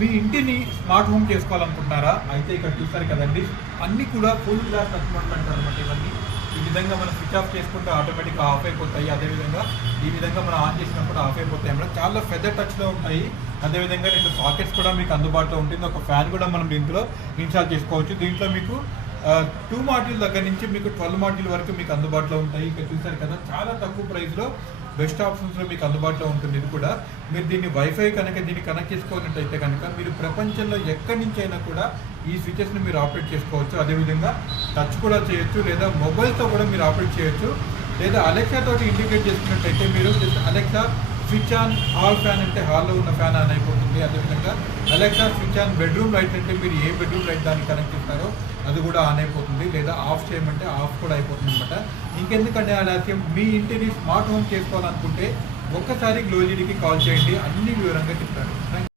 మీ ఇంటిని smart home చేసుకోవాలనుకుంటున్నారా? అయితే ఇక్కడ చూస్తారు కదండి, అన్నీ కూడా ఫుల్ గ్లాస్ కస్టమర్స్ అంటారు అనమాట. ఇవన్నీ ఈ విధంగా మనం స్విచ్ ఆఫ్ చేసుకుంటే ఆటోమేటిక్గా ఆఫ్ అయిపోతాయి. అదేవిధంగా ఈ విధంగా మనం ఆన్ చేసినప్పుడు ఆఫ్ అయిపోతాయి అన్నమాట. చాలా ఫెదర్ టచ్లో ఉంటాయి. అదేవిధంగా 2 సాకెట్స్ కూడా మీకు అందుబాటులో ఉంటుంది. ఒక ఫ్యాన్ కూడా మనం దీంట్లో ఇన్స్టాల్ చేసుకోవచ్చు. దీంట్లో మీకు 2 మాడ్యూల్ దగ్గర నుంచి మీకు 12 మాడ్యూల్ వరకు మీకు అందుబాటులో ఉంటాయి. ఇక్కడ చూసారు కదా, చాలా తక్కువ ప్రైస్లో బెస్ట్ ఆప్షన్స్లో మీకు అందుబాటులో ఉంటుంది. ఇది కూడా మీరు దీన్ని వైఫై కనుక దీన్ని కనెక్ట్ చేసుకున్నట్టయితే కనుక మీరు ప్రపంచంలో ఎక్కడి నుంచి అయినా కూడా ఈ స్విచెస్ని మీరు ఆపరేట్ చేసుకోవచ్చు. అదేవిధంగా టచ్ కూడా చేయొచ్చు, లేదా మొబైల్తో కూడా మీరు ఆపరేట్ చేయొచ్చు, లేదా అలెక్సా తోటి ఇంటిగ్రేట్ చేసుకున్నట్టయితే మీరు Alexa switch on hall fan అంటే హాల్లో ఉన్న ఫ్యాన్ ఆన్ అయిపోతుంది. అదేవిధంగా Alexa switch on bedroom light అంటే మీరు ఏ బెడ్రూమ్ లైట్ దాన్ని కనెక్ట్ చేస్తారో అది కూడా ఆన్ అయిపోతుంది, లేదా ఆఫ్ చేయమంటే ఆఫ్ కూడా అయిపోతుంది అనమాట. ఇంకెందుకంటే ఆలస్యం, మీ ఇంటిని స్మార్ట్ హోమ్ చేసుకోవాలనుకుంటే ఒక్కసారి గ్లోజీడీకి కాల్ చేయండి, అన్ని వివరంగా చెప్తారు. Thank you.